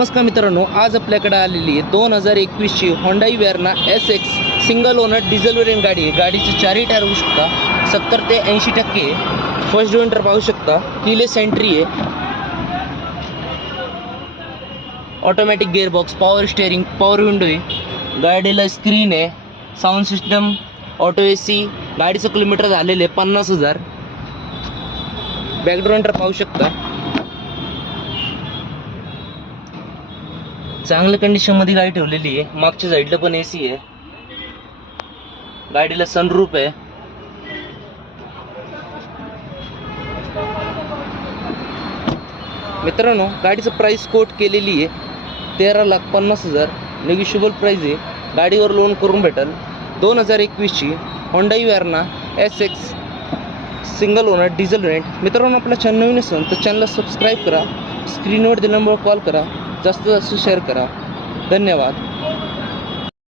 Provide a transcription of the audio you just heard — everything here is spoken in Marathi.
नमस्कार मित्रांनो, आज आपल्याकडे आलेली आहे 2021ची Hyundai Verna SX single owner diesel variant गाडी आहे। गाडीचे चारही टायर होऊ शकता 70 ते 80%। फर्स्ट डोअर पाहू शकता, कीलेस एंट्री आहे, automatic gearbox, power steering, power window आहे, गाडीला स्क्रीन आहे, साऊंड सिस्टम, ऑटो AC। गाडीचं किलोमीटर झालेलं आहे 50,000। बॅकग्राऊंड पाहू शकता, चांगल्या कंडिशनमध्ये गाडी ठेवलेली आहे। मागच्या साईडला पण AC आहे, गाडीला सनरूफ आहे। मित्रांनो, गाडीचं प्राइस कोट केलेली आहे 13,50,000। निगोशिएबल प्राइस आहे, गाडीवर लोन करून भेटेल। 2021ची Hyundai Verna SX single owner diesel variant. मित्रांनो, आपला चॅनल नवीन असेल तर चॅनलला सबस्क्राईब करा, स्क्रीनवर दिल्यामुळे कॉल करा, जास्तीत जास्त शेअर करा। धन्यवाद।